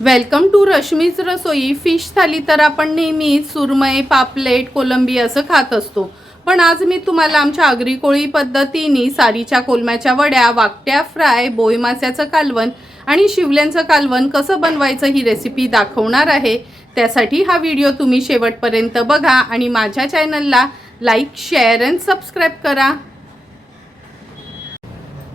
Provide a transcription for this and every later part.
Welcome to रश्मीच रसोई। Fish thali तर आपण नेहमीच सुरमई, पापलेट, कोलंबी असं खात असतो, पण आज मी तुम्हाला आमच्या आगरी कोळी पद्धतीने सारीच्या कोलम्याच्या वड्या, वाकट्या फ्राय, बोई माशाचं कालवण आणि शिवल्यांचं कालवण कसं बनवायचं ही रेसिपी दाखवणार आहे। त्यासाठी हा व्हिडिओ तुम्ही शेवटपर्यंत बघा आणि माझ्या चॅनलला लाईक, शेअर आणि सबस्क्राईब करा।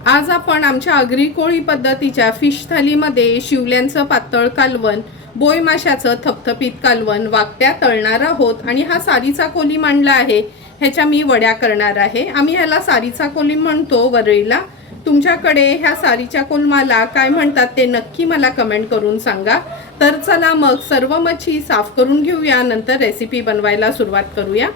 आज आपण आमच्या आगरी कोळी पद्धतीच्या फिश थालीमध्ये शिवल्यांचं पातळ कालवण, बोई माशाचं थपथपीत कालवण, वाकट्या तळणार आहोत आणि हा सारीचा कोलीम आणला आहे, ह्याच्या मी वड्या करणार आहे। आम्ही ह्याला सारीचा कोलीम म्हणतो वरळीला। तुमच्याकडे ह्या सारीच्या कोलमाला काय म्हणतात ते नक्की मला कमेंट करून सांगा। तर चला मग सर्व मच्छी साफ करून घेऊया, नंतर रेसिपी बनवायला सुरुवात करूया।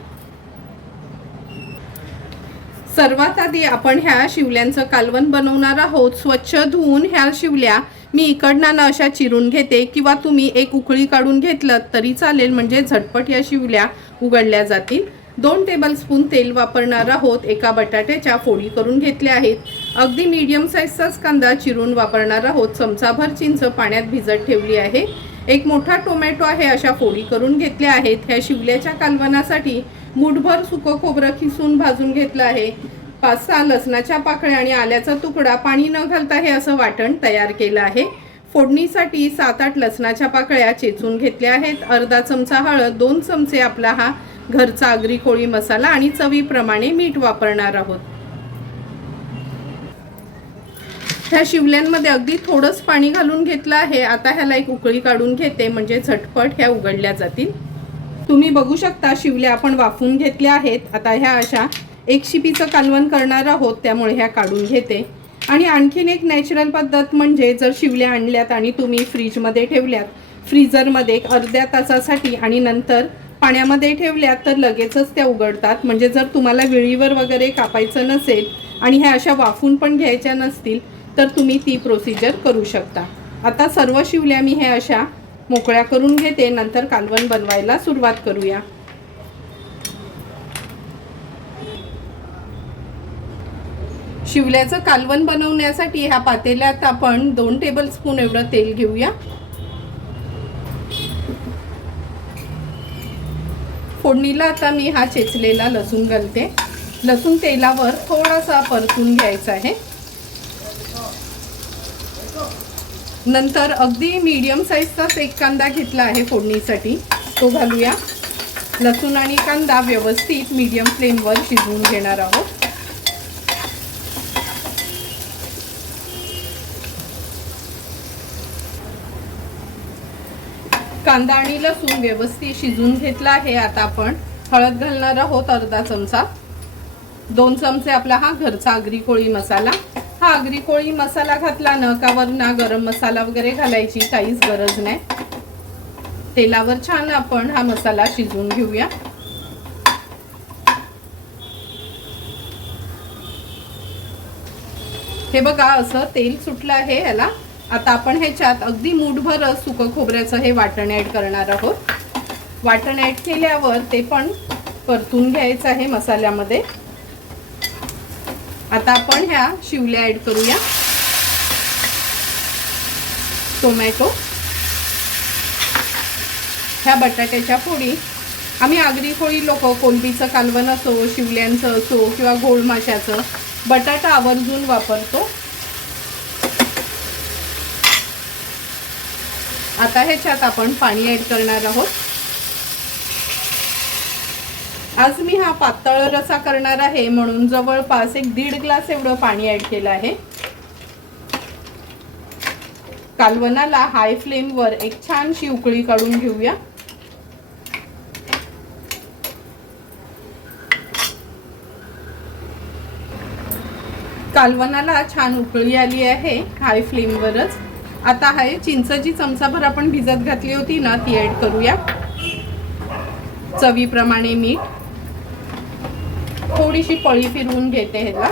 सर्वात आधी आपण ह्या शिवल्यांचं कालवण बनवणार आहोत। स्वच्छ धुवून ह्या शिवल्या मी इकडनं अशा चिरून घेते, किंवा तुम्ही एक उकळी काढून घेतलं तरी चालेल, म्हणजे झटपट या शिवल्या उघडल्या जातील। 2 टेबलस्पून तेल वापरणार आहोत। एका बटाट्याच्या फोडी करून घेतल्या आहेत। अगदी मीडियम साईजचाच कांदा चिरून वापरणार आहोत। चमचाभर चिंच पाण्यात भिजत ठेवली आहे। एक मोठा टोमॅटो आहे, अशा फोडी करून घेतल्या आहेत। ह्या शिवल्याच्या कालवणासाठी मुठभर सुकं खोबरं खिसून भाजून घेतलं आहे। 5-6 लसणाच्या पाकळ्या आणि आल्याचा तुकडा पाणी न घालता हे असं वाटण तयार केलं आहे। फोडणीसाठी 7-8 लसणाच्या पाकळ्या चेचून घेतल्या आहेत। अर्धा चमचा हळद, 2 चमचे आपला हा घरचा आगरी कोळी मसाला आणि चवीप्रमाणे मीठ वापरणार आहोत। ह्या शिवल्यांमध्ये अगदी थोडंच पाणी घालून घेतलं आहे। आता ह्याला एक उकळी काढून घेते, म्हणजे झटपट ह्या उघडल्या जातील। तुम्ही बघू शकता शिवल्या आपण वाफून घेतल्या आहेत। आता ह्या अशा एक शिपीचं कालवण करणार आहोत, त्यामुळे ह्या काढून घेते। आणि आणखीन एक नॅचरल पद्धत म्हणजे जर शिवल्या आणल्यात आणि तुम्ही फ्रीजमध्ये ठेवल्यात, फ्रीजरमध्ये एक अर्ध्या तासासाठी आणि नंतर पाण्यामध्ये ठेवल्यात, तर लगेचच त्या उघडतात। म्हणजे जर तुम्हाला विळीवर वगैरे कापायचं नसेल आणि ह्या अशा वाफून पण घ्यायच्या नसतील, तर तुम्ही ती प्रोसिजर करू शकता। आता सर्व शिवल्या मी हे अशा मोकळ्या करून घेते, नंतर कालवण बनवायला सुरुवात करूया। शिवल्याचं कालवण बनवण्यासाठी ह्या पातेल्यात आपण 2 टेबलस्पून एवढं तेल घेऊया। फोडणीला आता मी हा चेचलेला लसूण घालते। लसूण तेलावर थोडासा परतून घ्यायचा आहे। नंतर अगदी मीडियम साईजचाच एक कांदा घेतला आहे फोडणीसाठी, तो घालूया। लसूण आणि कांदा व्यवस्थित मीडियम फ्लेमवर शिजवून घेणार आहोत। कांदा आणि लसूण व्यवस्थित शिजून घेतला आहे। आता आपण हळद घालणार आहोत, अर्धा चमचा। 2 चमचे आपला हा घरचा आगरी कोळी मसाला। हा आगरी कोळी मसाला घातला न का वरना गरम मसाला वगैरे घालायची काहीच गरज नाही। तेलावर छान आपण हा मसाला शिजवून घेऊया। हे बघा असं तेल सुटलं आहे ह्याला। आता आपण ह्याच्यात अगदी मुठभर सुकं खोबऱ्याचं हे वाटण ऍड करणार आहोत। वाटण ऍड केल्यावर ते पण परतून घ्यायचं आहे मसाल्यामध्ये। आता आपण ह्या शिवल्या ऍड करूया। टोमॅटो, ह्या बटाट्याच्या फोडी। आम्ही आगरी कोळी लोक कोलंबीचं कालवण असो, शिवल्यांचं असो किंवा घोळ माशाचं, बटाटा आवर्जून वापरतो। आता ह्याच्यात आपण पाणी ऍड करणार आहोत। आज मी हा पातळ रसा करणार आहे, म्हणून जवळपास 1-1.5 ग्लास एवढं पाणी ऍड केलं आहे। कालवणाला हाय फ्लेमवर एक छानशी उकळी काढून घेऊया। कालवणाला छान उकळी आली आहे हाय फ्लेमवरच। आता आहे चिंचची चमचाभर आपण भिजत घातली होती ना, ती ऍड करूया। चवीप्रमाणे मीठ, थोडीशी पळी फिरवून घेते ह्याला।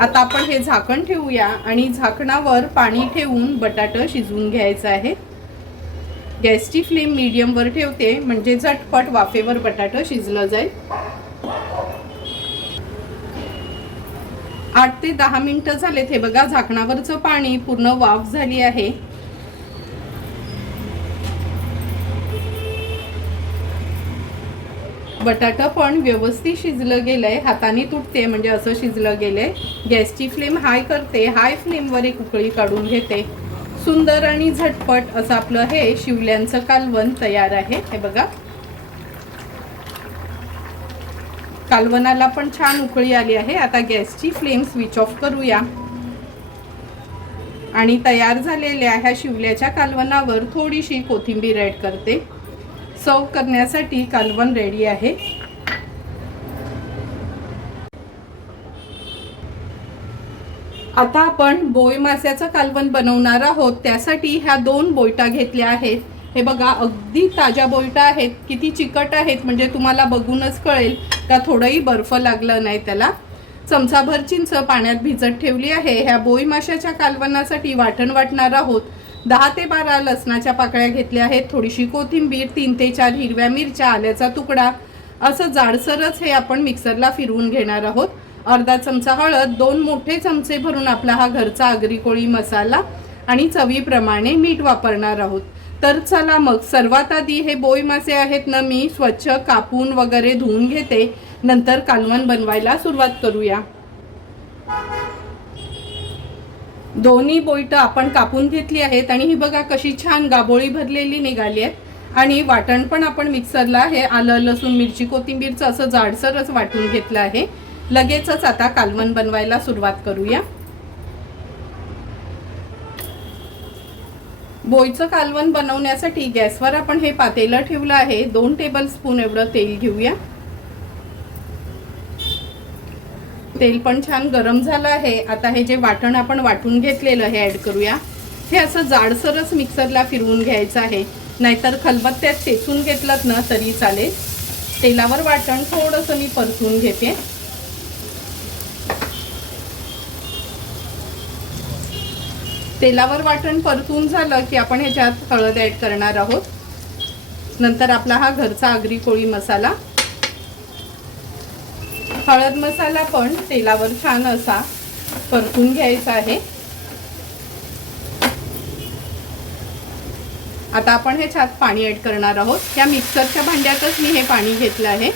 आता आपण हे झाकण ठेवूया आणि झाकणावर पाणी ठेवून बटाटा शिजवून घ्यायचं आहे। गॅसची फ्लेम मीडियमवर ठेवते, म्हणजे झटपट वाफेवर बटाटा शिजलं जाईल। 8 ते 10 मिनिटं झालेत. हे बघा झाकणावरचं पाणी पूर्ण वाफ झाली आहे. बटाटा पण व्यवस्थित शिजलं गेलंय. हाताने तुटते म्हणजे असं शिजलं गेलंय. गॅसची फ्लेम हाय करते. हाय फ्लेमवर एक उकळी काढून घेते. सुंदर आणि झटपट असं आपलं हे शिवल्यांचं कालवण तयार आहे. हे बघा कालवणाला पण छान उकळी आली आहे. आता गॅसची फ्लेम स्विच ऑफ करूया आणि तयार झालेल्या ह्या शिवल्याच्या कालवणावर थोडीशी कोथिंबीर ॲड करते. सर्व करण्यासाठी कालवण रेडी आहे. आता आपण बोय माशाचं कालवण बनवणार आहोत. त्यासाठी ह्या 2 बोयटा घेतल्या आहेत. हे बघा अगदी ताज्या बोयटा आहेत. किती चिकट आहेत म्हणजे तुम्हाला बघूनच कळेल का थोडंही बर्फ लागलं नाही त्याला. चमचाभर चिंच पाण्यात भिजत ठेवली आहे. ह्या बोई माशाच्या कालवणासाठी वाटण वाटणार आहोत. 10 ते 12 लसणाच्या पाकळ्या घेतल्या आहेत. थोडीशी कोथिंबीर, 3 ते 4 हिरव्या मिरच्या, आल्याचा तुकडा, असं जाडसरच हे आपण मिक्सरला फिरवून घेणार आहोत. अर्धा चमचा हळद, 2 मोठे चमचे भरून आपला हा घरचा आगरी कोळी मसाला आणि चवीप्रमाणे मीठ वापरणार आहोत. तर चला मग सर्वात आधी हे बोई मासे आहेत ना मी स्वच्छ कापून वगैरे धुवून घेते. नंतर कालवण बनवायला सुरुवात करूया. दोन्ही बोईट आपण कापून घेतली आहेत आणि ही बघा कशी छान गाबोळी भरलेली निघाली आहे. आणि वाटण पण आपण मिक्सरला हे आलं लसूण मिरची कोथिंबीरचं असं जाडसरच वाटून घेतलं आहे. लगेचच आता कालवण बनवायला सुरुवात करूया. बोईचं कालवण बनवण्यासाठी गॅसवर आपण हे पातेलं ठेवलं आहे. 2 टेबलस्पून एवढं तेल घेऊया. तेल पण छान गरम झालं आहे. आता हे जे वाटण आपण वाटून घेतलेलं हे ॲड करूया. हे असं जाडसरच मिक्सरला फिरवून घ्यायचं आहे, नाहीतर खलबत्त्यात ठेचून घेतलं ना तरी चालेल. तेलावर वाटण थोडंसं मी परतून घेते. तेलावर वाटण परतून झालं की आपण ह्याच्यात हळद ॲड करणार आहोत. नंतर आपला हा घरचा आगरी कोळी मसाला, हळद मसाला पण तेलावर छान असा परतून घ्यायचा आहे. आता आपण ह्याच्यात पाणी ॲड करणार आहोत. या मिक्सरच्या भांड्यातच मी हे पाणी घेतलं आहे.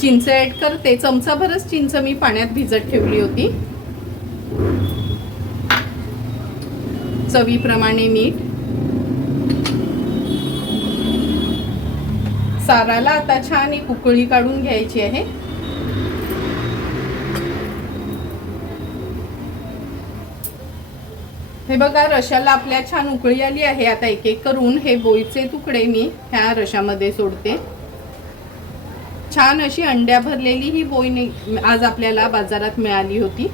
चिंच ॲड करते. चमचाभरच चिंच मी पाण्यात भिजत ठेवली होती. चवीप्रमाणे मीठ. साराला आता छान एक उकळी काढून घ्यायची आहे. हे बघा रशाला आपल्या छान उकळी आली आहे. आता एक एक करून हे बोईचे तुकडे मी ह्या रशामध्ये सोडते. छान अशी अंड्या भरलेली ही बोई आज आपल्याला बाजारात मिळाली होती.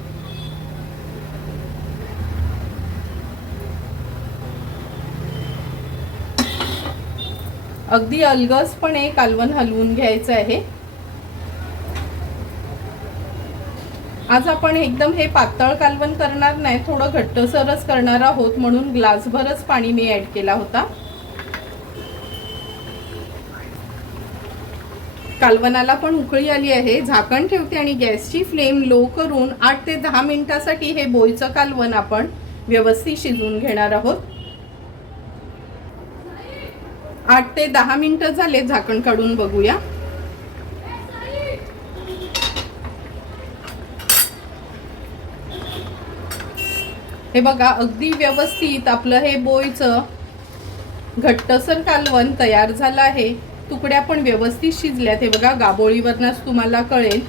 अगदी अलगसपणे कालवण हलवून घ्यायचं आहे. आज आपण एकदम हे पातळ कालवण करणार नाही, थोडं घट्टसरच करणार आहोत, म्हणून ग्लासभरच पाणी मी ॲड केला होता. कालवणाला पण उकळी आली आहे. झाकण ठेवते आणि गॅसची फ्लेम लो करून 8 ते 10 मिनिटांसाठी हे बोईचं कालवण आपण व्यवस्थित शिजवून घेणार आहोत. 8 ते 10 मिनिटं झाले. झाकण काढून बघूया. हे बघा अगदी व्यवस्थित आपलं हे बोईचं घट्टसर कालवण तयार झालं आहे. तुकड्या पण व्यवस्थित शिजल्यात. हे बघा गाबोळीवरनच तुम्हाला कळेल.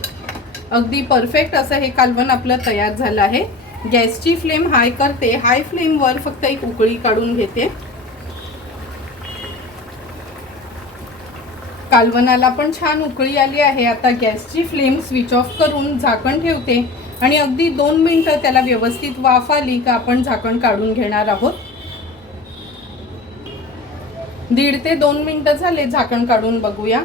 अगदी परफेक्ट असं हे कालवण आपलं तयार झालं आहे. गॅसची फ्लेम हाय करते. हाय फ्लेमवर फक्त एक उकळी काढून घेते. कालवणाला पण छान उकळी आली आहे. आता गॅसची फ्लेम स्विच ऑफ करून झाकण ठेवते आणि अगदी 2 मिनिटं त्याला व्यवस्थित वाफ आली का आपण झाकण काढून घेणार आहोत. 1.5 ते 2 मिनिटं झाले. झाकण काढून बघूया.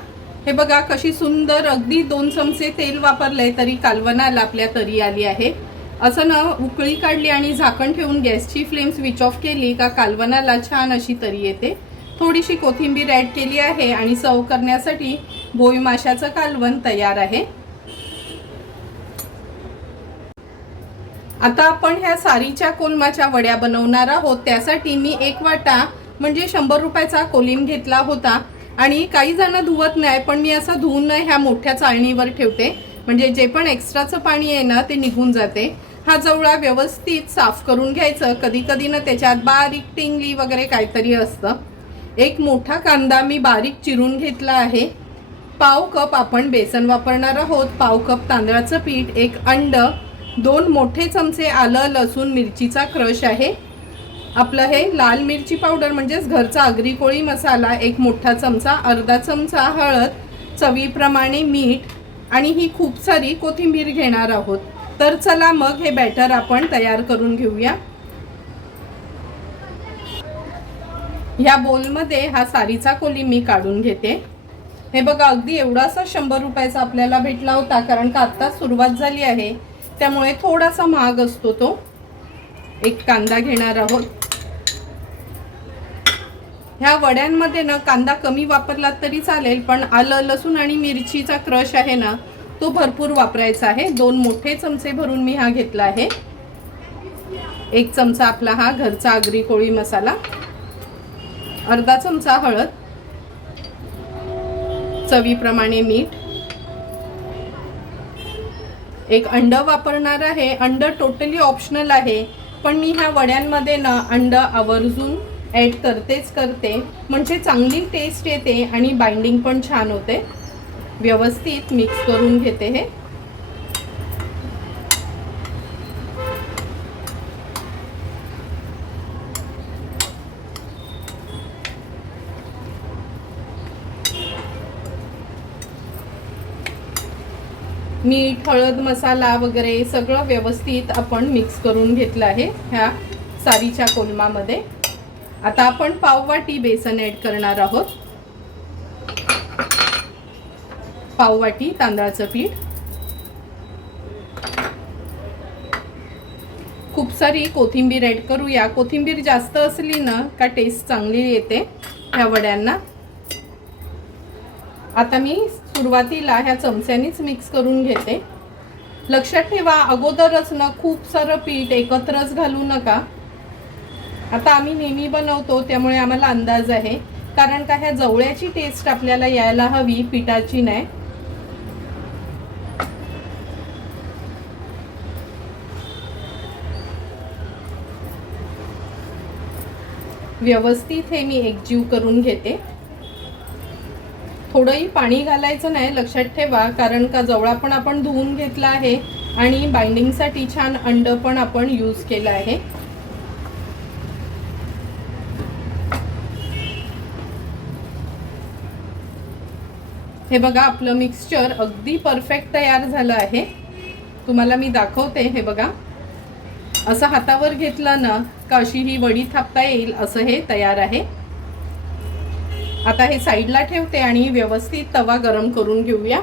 हे बघा कशी सुंदर अगदी 2 चमचे तेल वापरले तरी कालवणाला आपल्या तरी आली आहे. असं ना उकळी काढली आणि झाकण ठेवून गॅसची फ्लेम स्विच ऑफ केली का कालवणाला छान अशी तरी येते. थोडीशी कोथिंबीर ॲड केली आहे आणि सर्व करण्यासाठी भोई माशाचं कालवण तयार आहे। आता आपण ह्या सारीच्या कोलमाच्या वड्या बनवणार आहोत। त्यासाठी मी एक वाटा म्हणजे 100 रुपयाचा कोलीम घेतला होता आणि काही जण धुवत नाही, पण मी असं धुवून ह्या मोठ्या चाळणीवर ठेवते, म्हणजे जे पण एक्स्ट्राचं पाणी आहे ना ते निघून जाते। हा जवळा व्यवस्थित साफ करून घ्यायचं। कधी कधी ना त्याच्यात बारीक टिंगली वगैरे काहीतरी असतं। एक मोठा कांदा मी बारीक चिरून घेतला आहे। पाव कप आपण बेसन वापरणार आहोत, पाव कप तांदळाचं पीठ, एक अंड, 2 मोठे चमचे आलं लसूण मिरचीचा क्रश आहे। आपलं हे लाल मिरची पावडर म्हणजेच घरचा आगरी कोळी मसाला, एक मोठा चमचा, अर्धा चमचा हळद, चवीप्रमाणे मीठ आणि ही खूप सारी कोथिंबीर घेणार आहोत। तर चला मग हे बॅटर आपण तयार करून घेऊया। ह्या बोलमध्ये हा सारीचा कोली मी काढून घेते। हे बघा अगदी एवढासा 100 रुपयाचा आपल्याला भेटला होता, कारण का आता सुरुवात झाली आहे त्यामुळे थोडासा महाग असतो तो। एक कांदा घेणार आहोत। ह्या वड्यांमध्ये ना कांदा कमी वापरला तरी चालेल, पण आलं लसूण आणि मिरचीचा क्रश आहे ना तो भरपूर वापरायचा आहे। 2 मोठे चमचे भरून मी हा घेतला आहे। एक चमचा आपला हा घरचा आगरी कोळी मसाला, अर्धा चमचा हळद, चवीप्रमाणे मीठ, एक अंड वापरणार आहे। अंड टोटली ऑप्शनल आहे, पण मी ह्या वड्यांमध्ये ना अंड आवर्जून ॲड करते, म्हणजे चांगली टेस्ट येते आणि बाइंडिंग पण छान होते। व्यवस्थित मिक्स करून घेते हे। मीठ, हळद, मसाला वगैरे सगळं व्यवस्थित आपण मिक्स करून घेतलं आहे ह्या सारीच्या कोलमामध्ये। आता आपण पाववाटी बेसन ॲड करणार आहोत, पाववाटी तांदळाचं पीठ, खूप सारी कोथिंबीर ॲड करूया। कोथिंबीर जास्त असली ना का टेस्ट चांगली येते ह्या वड्यांना। आता मी सुरुवातीला ह्या चमच्यानीच मिक्स करून घेते। लक्षात ठेवा अगोदरच ना खूप सारं पीठ एकत्रच घालू नका। आता आम्ही नेहमी बनवतो त्यामुळे आम्हाला अंदाज आहे, कारण का ह्या जवळ्याची टेस्ट आपल्याला यायला हवी, पिठाची नाही। व्यवस्थित हे मी एकजीव करून घेते। थोडंही पाणी घालायचं नाही, लक्षात ठेवा, कारण का जवळा पण आपण धुवून घेतला आहे आणि बाइंडिंगसाठी छान अंड पण आपण यूज केलं आहे। हे बघा आपलं मिक्सचर अगदी परफेक्ट तयार झालं आहे। तुम्हाला मी दाखवते, हे बघा असं हातावर घेतलं ना का अशी ही वडी थापता येईल असं हे तयार आहे। आता हे साईडला ठेवते आणि व्यवस्थित तवा गरम करून घेऊया।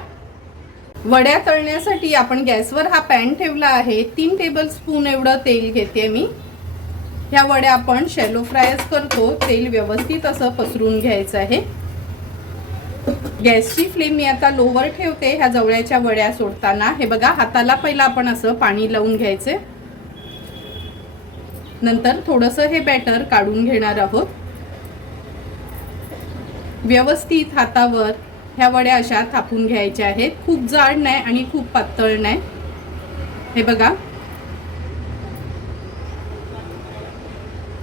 वड्या तळण्यासाठी आपण गॅसवर हा पॅन ठेवला आहे। 3 टेबलस्पून एवढं तेल घेते मी। ह्या वड्या आपण शॅलो फ्रायच करतो, तेल व्यवस्थित असं पसरून घ्यायचं आहे। गॅसची फ्लेम मी आता लोवर ठेवते ह्या जवळ्याच्या वड्या सोडताना। हे बघा हाताला पहिला आपण असं पाणी लावून घ्यायचे, नंतर थोडंसं हे बॅटर काढून घेणार आहोत। व्यवस्थित हातावर ह्या वड्या अशा थापून घ्यायच्या आहेत, खूप जाड नाही आणि खूप पातळ नाही। हे बघा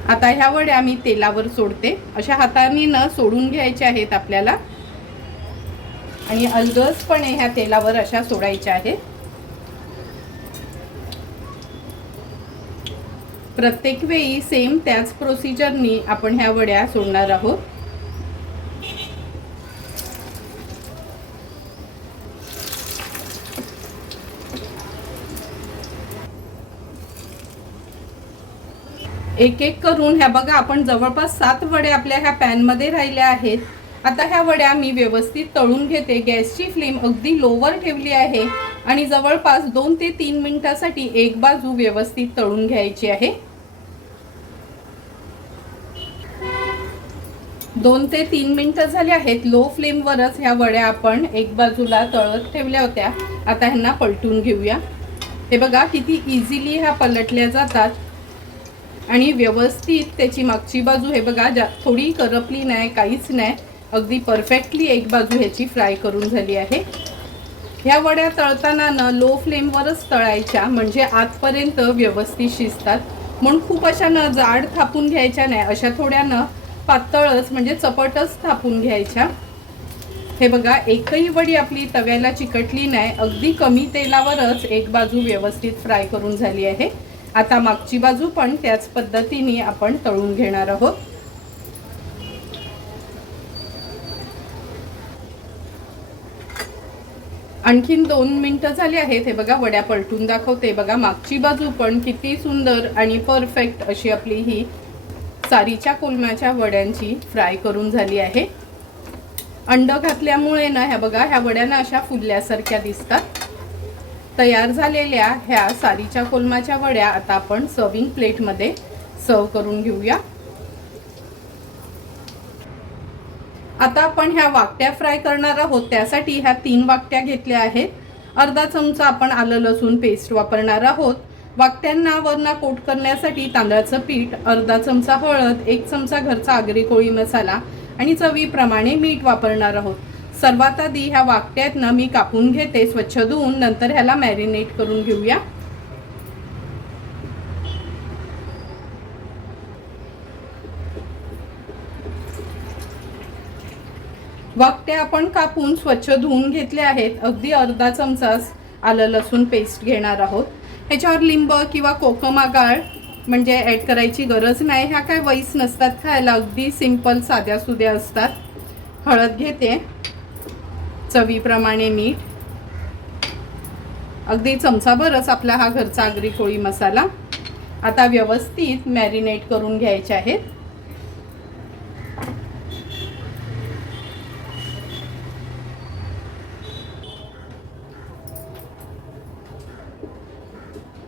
आता ह्या वड्या मी तेलावर सोडते। अशा हाताने न सोडून घ्यायच्या आहेत आपल्याला आणि अलगदपणे ह्या तेलावर अशा सोडायच्या आहेत। प्रत्येक वेळी सेम त्याच प्रोसिजरनी आपण ह्या वड्या सोडणार आहोत। एक एक करून ह्या बघा आपण जवळपास 7 वड्या आपल्या ह्या पॅन मध्ये राहिल्या आहेत। आता ह्या वड्या मी व्यवस्थित तळून घेते। गॅसची फ्लेम अगदी लोवर ठेवली आहे आणि जवळपास 2 ते 3 मिनिटांसाठी एक बाजू व्यवस्थित तळून घ्यायची आहे। 2 ते 3 मिनिटं झाली आहेत. लो फ्लेमवरच ह्या वड्या आपण एक बाजूला तळत ठेवल्या होत्या. आता ह्यांना पलटून घेऊया. हे बघा किती इझिली ह्या पलटल्या जातात आणि व्यवस्थित त्याची मागची बाजू हे बघा थोडी करपली नाही, काहीच नाही, अगदी परफेक्टली एक बाजू ह्याची फ्राय करून झाली आहे. ह्या वड्या तळताना न लो फ्लेमवरच तळायच्या म्हणजे आतपर्यंत व्यवस्थित शिजतात. म्हणून खूप अशा न जाड थापून घ्यायच्या नाही, अशा थोड्या न पातळच म्हणजे चपटच थापून घ्यायच्या. हे बघा एकही वडी आपली तव्याला चिकटली नाही, अगदी कमी तेलावरच एक बाजू व्यवस्थित फ्राय करून झाली आहे. आता मागची बाजू पण त्याच पद्धतीने आपण तळून घेणार आहोत. आणखीन 2 मिनिटं झाली आहेत. हे बघा वड्या पलटून दाखवते. बघा मागची बाजू पण किती सुंदर आणि परफेक्ट अशी आपली ही सारीच्या कोलमाच्या वड्यांची फ्राय करून झाली आहे. अंड घातल्यामुळे ना ह्या बघा ह्या वड्यांना अशा फुलल्यासारख्या दिसतात. तयार झालेल्या ह्या सारीच्या कोलमाच्या वड्या आता आपण सर्विंग प्लेटमध्ये सर्व करून घेऊया. आता आपण ह्या वाकट्या फ्राय करणार आहोत. त्यासाठी ह्या 3 वाकट्या घेतल्या आहेत. अर्धा चमचा आपण आलं लसूण पेस्ट वापरणार आहोत. वाकट्यांना वरना कोट करण्यासाठी तांदळाचं पीठ, अर्धा चमचा हळद, 1 चमचा घरचा आगरी कोळी मसाला आणि चवीप्रमाणे मीठ वापरणार आहोत. सर्वात आधी ह्या वाकट्यातनं मी कापून घेते स्वच्छ धुवून, नंतर ह्याला मॅरिनेट करून घेऊया. वाकट्या आपण कापून स्वच्छ धुवून घेतल्या आहेत. अगदी अर्धा चमचा आलं लसूण पेस्ट घेणार आहोत. ह्याच्यावर लिंब किंवा कोकम आगाळ म्हणजे ॲड करायची गरज नाही. ह्या काय वैस नसतात खायला, अगदी सिंपल साध्या सुध्या असतात. हळद घेते, चवीप्रमाणे मीठ, अगदी चमचाभरच आपला हा घरचा आगरी कोळी मसाला. आता व्यवस्थित मॅरिनेट करून घ्यायचे आहेत.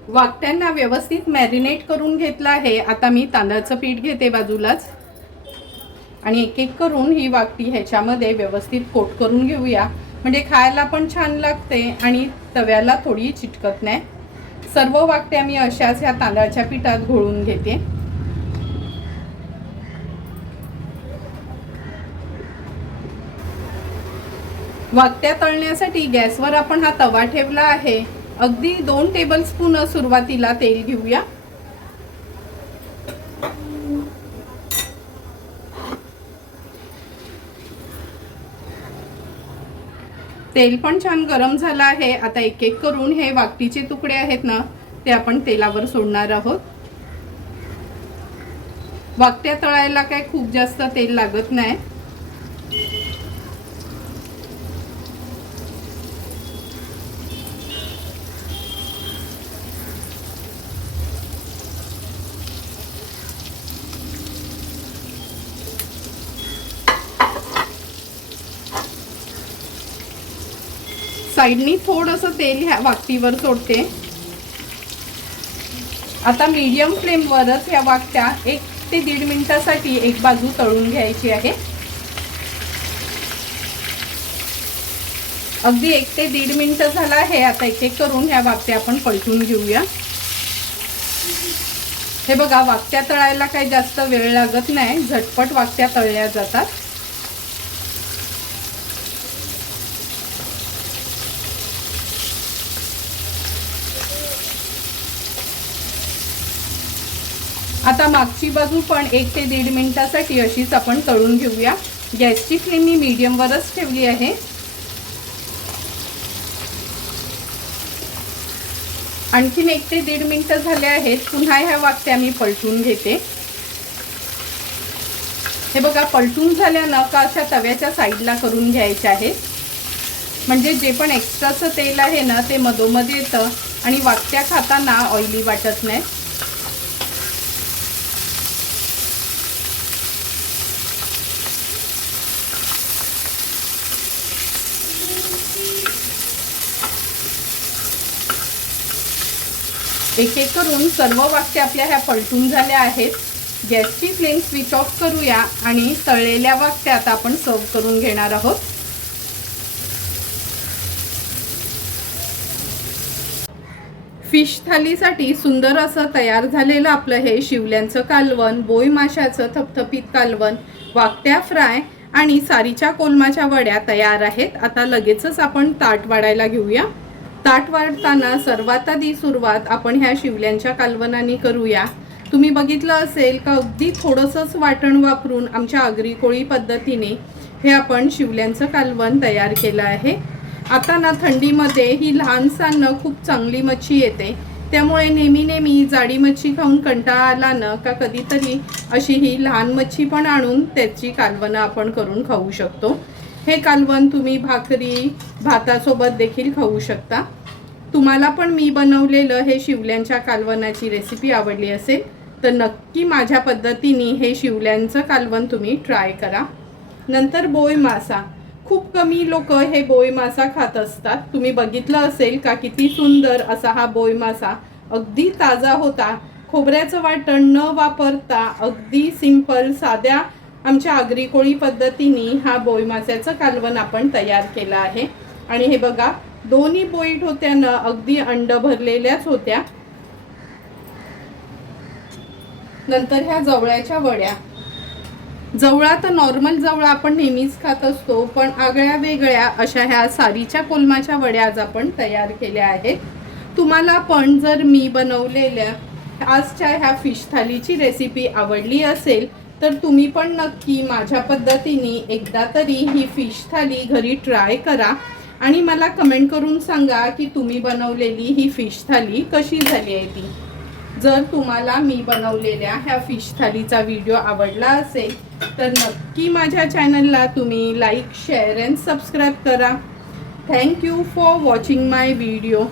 वाकट्यांना व्यवस्थित मॅरिनेट करून घेतलं आहे. आता मी तांदळाचं पीठ घेते बाजूलाच आणि एक एक करून ही वाकटी ह्याच्यामध्ये व्यवस्थित कोट करून घेऊया, म्हणजे खायला पण छान लागते आणि तव्याला थोडी चिटकत नाही. सर्व वाकट्या मी अशाच ह्या तांदळाच्या पिठात घोळून घेते. वाकट्या तळण्यासाठी गॅसवर आपण हा तवा ठेवला आहे. अगदी 2 टेबलस्पून सुरुवातीला तेल घेऊया. तेल पण छान गरम झालं आहे. आता एक एक करून हे वाकटीचे तुकडे आहेत ना ते आपण तेलावर सोडणार आहोत. वाकट्या तळायला काय खूप जास्त तेल लागत नाही. साइडनी थोडंसं तेल ह्या वाकटीवर सोडते. आता मीडियम फ्लेमवरच ह्या वाकट्या 1 ते 1.5 मिनिटासाठी एक बाजू तळून घ्यायची आहे. अगदी 1 ते 1.5 मिनिटं झालं आहे. आता एक एक करून ह्या वाकट्या आपण पलटून घेऊया. हे बघा वाकट्या तळायला काही जास्त वेळ लागत नाही, झटपट वाकट्या तळल्या जातात. आता मागची बाजू पण 1 ते 1.5 मिनिटासाठी अशीच आपण तळून घेऊया. गॅसची फ्लेम मी मीडियमवरच ठेवली आहे. आणखीन 1 ते 1.5 मिनिटं झाले आहेत. पुन्हा ह्या वाकट्या मी पलटून घेते. हे बघा पलटून झाल्यानं का अशा तव्याच्या साईडला करून घ्यायच्या आहेत, म्हणजे जे पण एक्स्ट्राचं तेल आहे ना ते मधोमध्ये येतं आणि वाकट्या खाताना ऑइली वाटत नाही. एक एक करून सर्व वाकट्या आपल्या ह्या पलटून झाल्या आहेत. गॅसची फ्लेम स्विच ऑफ करूया आणि तळलेल्या वाकट्या आता आपण सर्व करून घेणार आहोत। फिश थालीसाठी सुंदर असं तयार झालेलं आपलं हे शिवल्यांचं कालवण, बोई माशाचं थपथपीत कालवण, वाकट्या फ्राय आणि सारीच्या कोलमाच्या वड्या तयार आहेत। आता लगेचच आपण ताट वाढायला घेऊया। ताट वाढताना सर्वात आधी सुरुवात आपण ह्या शिवल्यांच्या कालवणाने करूया। तुम्ही बघितलं असेल का अगदी थोडंसंच वाटण वापरून आमच्या आगरी कोळी पद्धतीने हे आपण शिवल्यांचं कालवण तयार केलं आहे। आता ना थंडीमध्ये ही लहानसांना खूप चांगली मच्छी येते, त्यामुळे नेहमी जाडी मच्छी खाऊन कंटाळा आला ना का कधीतरी अशी ही लहान मच्छी पण आणून त्याची कालवणं आपण करून खाऊ शकतो। हे कालवण तुम्ही भाकरी भातासोबत देखील खाऊ शकता। तुम्हाला पण मी बनवलेलं हे शिवल्यांच्या कालवणाची रेसिपी आवडली असेल तर नक्की माझ्या पद्धतीने हे शिवल्यांचं कालवण तुम्ही ट्राय करा। नंतर बोई मासा, खूप कमी लोक हे बोई मासा खात असतात। तुम्ही बघितलं असेल का किती सुंदर असा हा बोई मासा अगदी ताजा होता। खोबऱ्याचं वाटण न वापरता अगदी सिंपल साध्या आमच्या आगरी कोळी पद्धतीने हा बोई माशाचं कालवण आपण तयार केलं आहे। आणि हे बघा दोन्ही बोईट होत्या ना अगदी अंड भरलेल्याच होत्या। नंतर ह्या जवळ्याच्या वड्या, जवळा तर नॉर्मल जवळा आपण नेहमीच खात असतो, पण आगळ्या वेगळ्या अशा ह्या सारीच्या कोलमाच्या वड्या आज आपण तयार केल्या आहेत। तुम्हाला पण जर मी बनवलेल्या आजच्या ह्या फिश थालीची रेसिपी आवडली असेल तर तुम्ही पण नक्की माझ्या पद्धतीने एकदा तरी ही फिश थाली घरी ट्राय करा आणि मला कमेंट करून सांगा की तुम्ही बनवलेली ही फिश थाली कशी झाली आहे ती। जर तुम्हाला मी बनवलेल्या ह्या फिश थालीचा व्हिडिओ आवडला असेल तर नक्की माझ्या चॅनलला तुम्ही लाईक, शेअर अँड सबस्क्राईब करा। Thank you for watching my video.